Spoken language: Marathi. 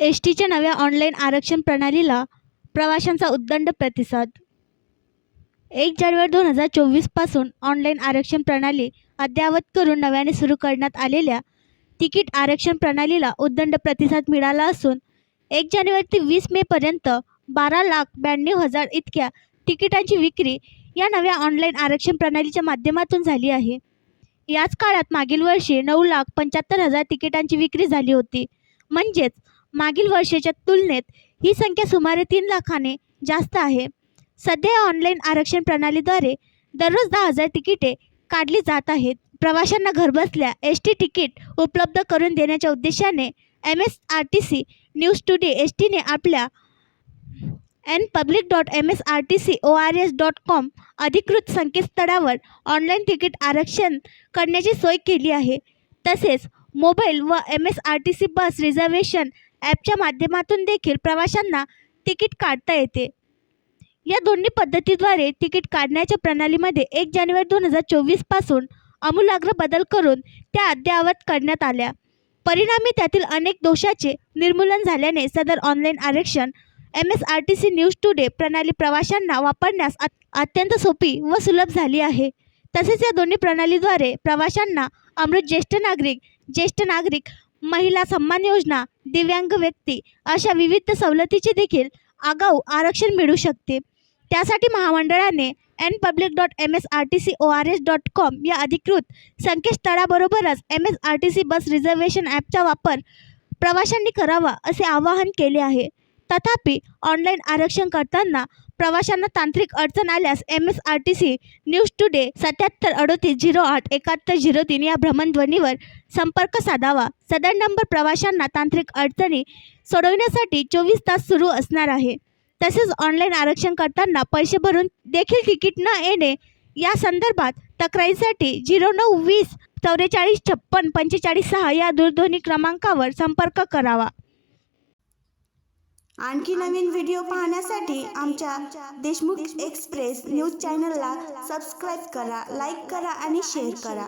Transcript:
एस टीच्या नव्या ऑनलाईन आरक्षण प्रणालीला प्रवाशांचा उदंड प्रतिसाद. 1 जानेवारी 2024 पासून ऑनलाईन आरक्षण प्रणाली अद्ययावत करून नव्याने सुरू करण्यात आलेल्या तिकीट आरक्षण प्रणालीला उदंड प्रतिसाद मिळाला असून 1 जानेवारी ते 20 मे पर्यंत 12,92,000 इतक्या तिकिटांची विक्री या नव्या ऑनलाईन आरक्षण प्रणालीच्या माध्यमातून झाली आहे. याच काळात मागील वर्षी 9,75,000 तिकिटांची विक्री झाली होती. म्हणजेच मागील वर्षाच्या तुलनेत ही संख्या सुमारे 3 लाखाने जास्त आहे. सध्या या ऑनलाईन आरक्षण प्रणालीद्वारे दररोज 10,000 तिकिटे काढली जात आहेत. प्रवाशांना घरबसल्या एस टी तिकीट उपलब्ध करून देण्याच्या उद्देशाने MSRTC न्यूज टुडे एसटीने आपल्या npublic.msrtcors.com अधिकृत संकेतस्थळावर ऑनलाईन तिकीट आरक्षण करण्याची सोय केली आहे. तसेच मोबाईल व MSRTC बस रिझर्वेशन ॲपच्या माध्यमातून देखील प्रवाशांना तिकीट काढता येते. या दोन्ही पद्धतीद्वारे तिकीट काढण्याच्या प्रणालीमध्ये 1 जानेवारी 2024 पासून आमूलाग्र बदल करून त्या अद्ययावत करण्यात आल्या. परिणामी त्यातील अनेक दोषांचे निर्मूलन झाल्याने सदर ऑनलाईन आरक्षण MSRTC न्यूज टुडे प्रणाली प्रवाशांना वापरण्यास अत्यंत सोपी व सुलभ झाली आहे. तसेच या दोन्ही प्रणालीद्वारे प्रवाशांना अमृत ज्येष्ठ नागरिक, महिला सन्मान योजना, दिव्यांग व्यक्ती अशा विविध सवलतीचे देखील आगाऊ आरक्षण मिळू शकते. त्यासाठी महामंडळाने npublic.msrtcors.com या अधिकृत संकेतस्थळाबरोबरच MSRTC बस रिझर्वेशन ॲपचा वापर प्रवाशांनी करावा असे आवाहन केले आहे. तथापि ऑनलाईन आरक्षण करताना प्रवाशांना तांत्रिक अडचण आल्यास MSRTC न्यूज टुडे 7738087103 या भ्रमणध्वनीवर संपर्क साधावा. सदर नंबर प्रवाशांना तांत्रिक अडचणी सोडविण्यासाठी 24 तास सुरू असणार आहे. तसेच ऑनलाईन आरक्षण करताना पैसे भरून देखील तिकीट न येणे या संदर्भात तक्रारीसाठी 0920 44 56 45 6 या दूरध्वनी क्रमांकावर संपर्क करावा. आणखी नवीन व्हिडिओ पाहण्यासाठी आमच्या देशमुख एक्सप्रेस न्यूज चॅनलला सबस्क्राईब करा, लाईक करा आणि शेअर करा.